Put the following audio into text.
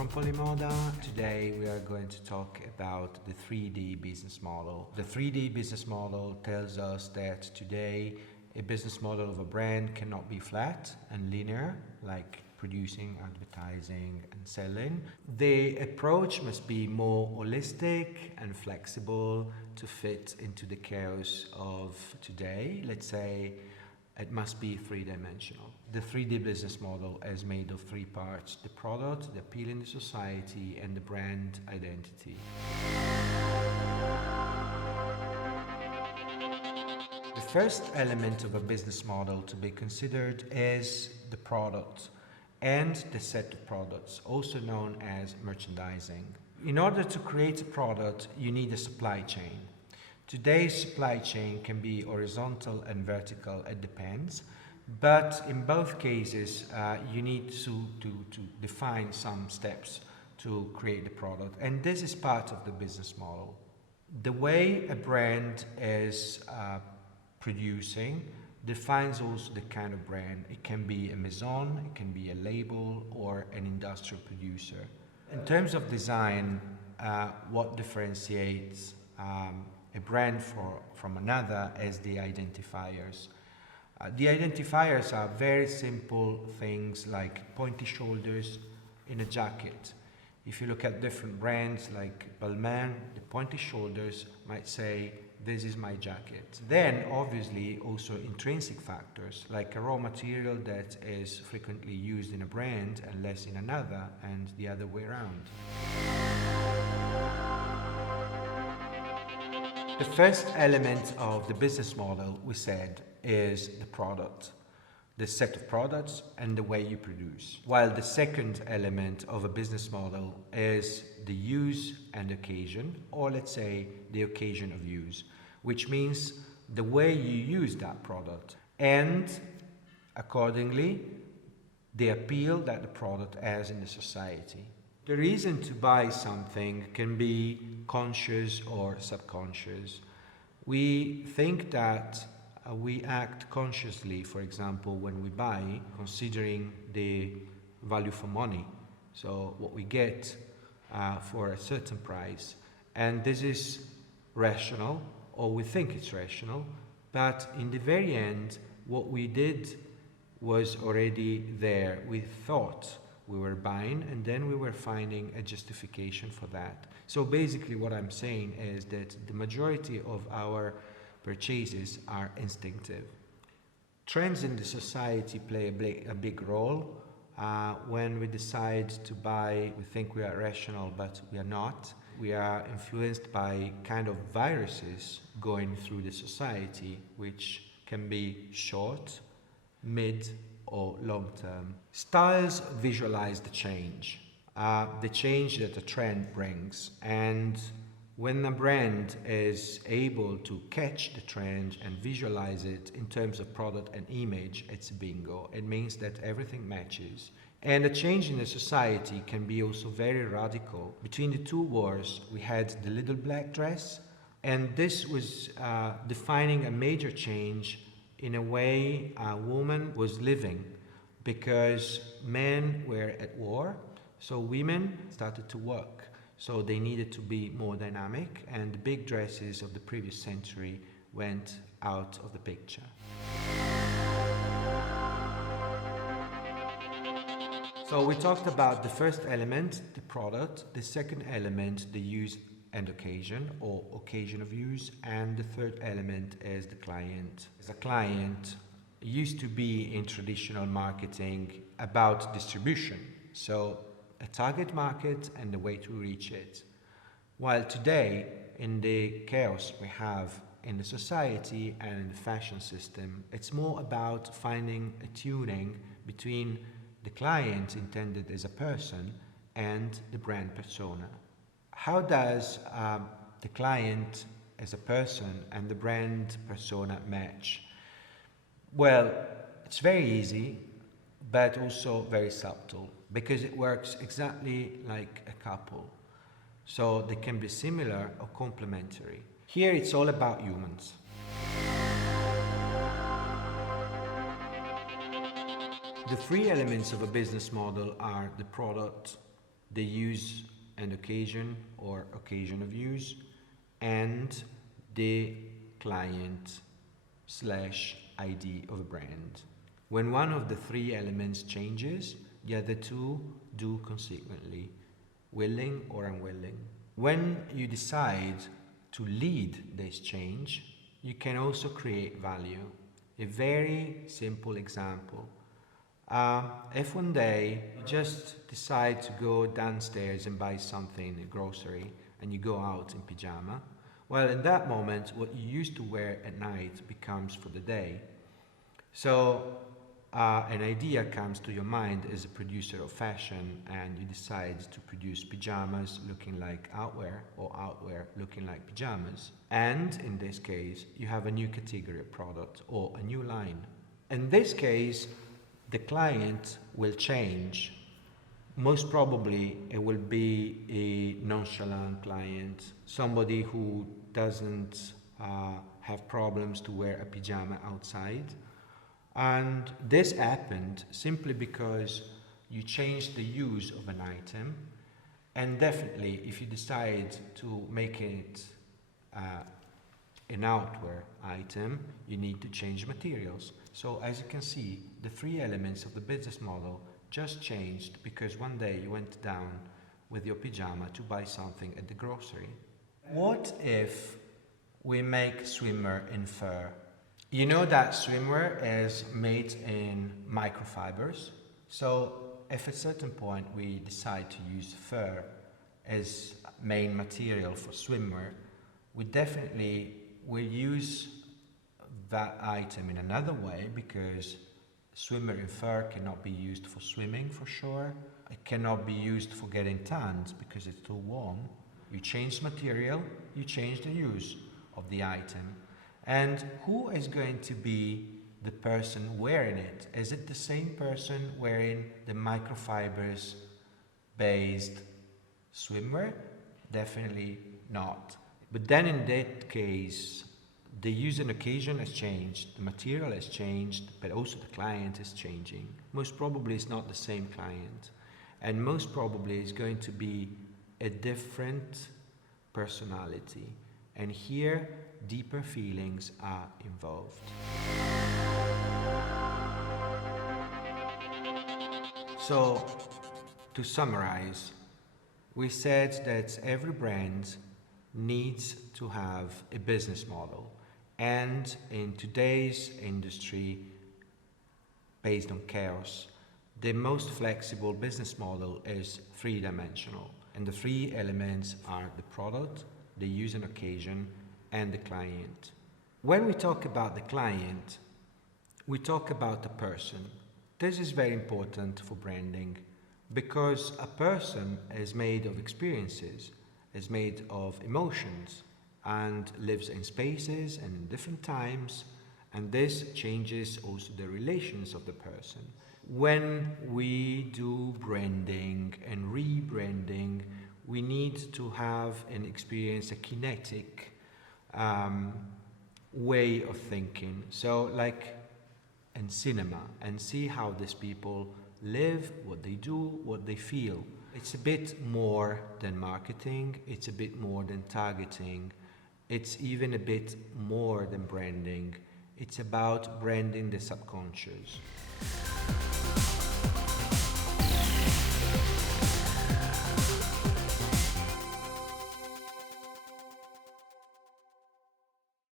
from Polimoda. Today we are going to talk about the 3D business model. The 3D business model tells us that today a business model of a brand cannot be flat and linear, like producing, advertising and selling. The approach must be more holistic and flexible to fit into the chaos of today. Let's say it must be three-dimensional. The 3D business model is made of three parts: the product, the appeal in the society, and the brand identity. The first element of a business model to be considered is the product and the set of products, also known as merchandising. In order to create a product, you need a supply chain. Today's supply chain can be horizontal and vertical, it depends, but in both cases you need to define some steps to create the product, and this is part of the business model. The way a brand is producing defines also the kind of brand. It can be a maison, it can be a label, or an industrial producer. In terms of design, what differentiates a brand from another is the identifiers. The identifiers are very simple things like pointy shoulders in a jacket. If you look at different brands like Balmain, the pointy shoulders might say, "This is my jacket." Then obviously also intrinsic factors like a raw material that is frequently used in a brand and less in another, and the other way around. The first element of the business model, we said, is the product, the set of products and the way you produce. While the second element of a business model is the use and occasion, or let's say the occasion of use, which means the way you use that product and accordingly the appeal that the product has in the society. The reason to buy something can be conscious or subconscious. We think that we act consciously, for example, when we buy, considering the value for money, so what we get for a certain price, and this is rational, or we think it's rational, but in the very end what we did was already there. We thought we were buying, and then we were finding a justification for that. So basically what I'm saying is that the majority of our purchases are instinctive. Trends in the society play a big role. When we decide to buy, we think we are rational, but we are not. We are influenced by kind of viruses going through the society, which can be short, mid, or long-term. Styles visualize the change that a trend brings, and when a brand is able to catch the trend and visualize it in terms of product and image, it's bingo. It means that everything matches. And a change in the society can be also very radical. Between the two wars, we had the little black dress, and this was defining a major change in a way a woman was living, because men were at war, so women started to work. So they needed to be more dynamic, and the big dresses of the previous century went out of the picture. So we talked about the first element, the product, the second element, the use and occasion, or occasion of use, and the third element is the client. As a client, it used to be in traditional marketing about distribution, so a target market and the way to reach it. While today, in the chaos we have in the society and in the fashion system, it's more about finding a tuning between the client intended as a person and the brand persona. How does the client as a person and the brand persona match? Well, it's very easy, but also very subtle, because it works exactly like a couple. So they can be similar or complementary. Here it's all about humans. The three elements of a business model are the product, the use and occasion or occasion of use, and the client slash ID of a brand. When one of the three elements changes, the other two do consequently, willing or unwilling. When you decide to lead this change, you can also create value. A very simple example. If one day you just decide to go downstairs and buy something in a grocery and you go out in pyjama, well, in that moment, what you used to wear at night becomes for the day. So an idea comes to your mind as a producer of fashion, and you decide to produce pajamas looking like outwear or outwear looking like pajamas. And in this case, you have a new category of product or a new line. In this case, the client will change. Most probably it will be a nonchalant client, somebody who doesn't have problems to wear a pyjama outside. And this happened simply because you changed the use of an item, and definitely if you decide to make it an outwear item, you need to change materials. So as you can see, the three elements of the business model just changed because one day you went down with your pyjama to buy something at the grocery. What if we make swimwear in fur? You know that swimwear is made in microfibers. So if at a certain point we decide to use fur as main material for swimwear, we definitely will use that item in another way, because swimwear in fur cannot be used for swimming for sure. It cannot be used for getting tanned because it's too warm. You change material, you change the use of the item. And who is going to be the person wearing it? Is it the same person wearing the microfibers based swimwear? Definitely not. But then in that case, the use and occasion has changed, the material has changed, but also the client is changing. Most probably it's not the same client, and most probably it's going to be a different personality. And here, deeper feelings are involved. So, to summarize, we said that every brand needs to have a business model. And in today's industry, based on chaos, the most flexible business model is three-dimensional. And the three elements are the product, the use and occasion, and the client. When we talk about the client, we talk about a person. This is very important for branding, because a person is made of experiences, is made of emotions, and lives in spaces and in different times, and this changes also the relations of the person. When we do branding and rebranding, we need to have and experience a kinetic way of thinking. So like in cinema, and see how these people live, what they do, what they feel. It's a bit more than marketing, it's a bit more than targeting, it's even a bit more than branding. It's about branding the subconscious.